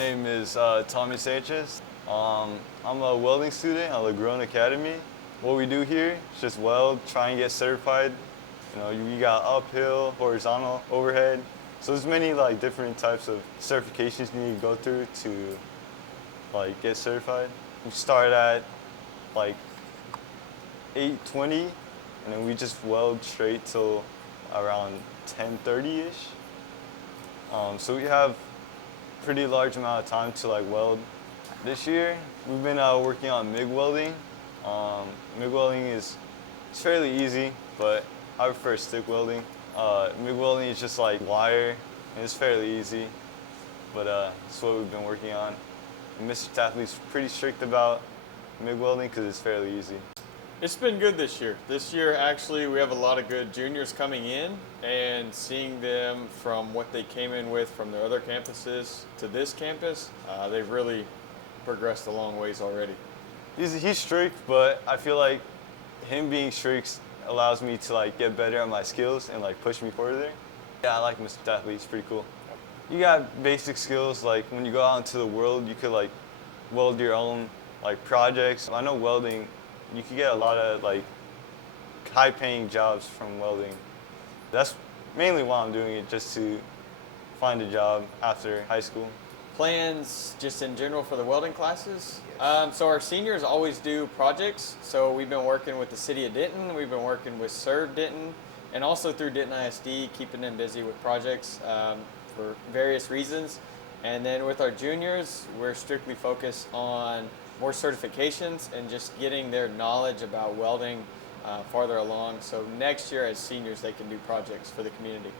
name is Tommy Sanchez. I'm a welding student at LaGrone Academy. What we do here is just weld, try and get certified. You know, you got uphill, horizontal, overhead. So there's many like different types of certifications you need to go through to like get certified. We start at like 8:20, and then we just weld straight till around 10:30-ish. So we have pretty large amount of time to like weld. This year we've been working on MIG welding. MIG welding is it's fairly easy, but I prefer stick welding. MIG welding is just like wire, and it's fairly easy, but that's what we've been working on. And Mr. Tathlete's pretty strict about MIG welding because it's fairly easy. It's been good this year. This year, actually, we have a lot of good juniors coming in, and seeing them from what they came in with from their other campuses to this campus, they've really progressed a long ways already. He's strict, but I feel like him being strict allows me to like get better at my skills and like push me further. Yeah, I like Mr. Athlete. He's pretty cool. You got basic skills like when you go out into the world, you could like weld your own like projects. I know welding, you could get a lot of like high-paying jobs from welding. That's mainly why I'm doing it, just to find a job after high school. Plans just in general for the welding classes. So our seniors always do projects. So we've been working with the city of Denton, we've been working with Serve Denton, and also through Denton ISD, keeping them busy with projects for various reasons. And then with our juniors, we're strictly focused on more certifications and just getting their knowledge about welding farther along. So next year as seniors, they can do projects for the community.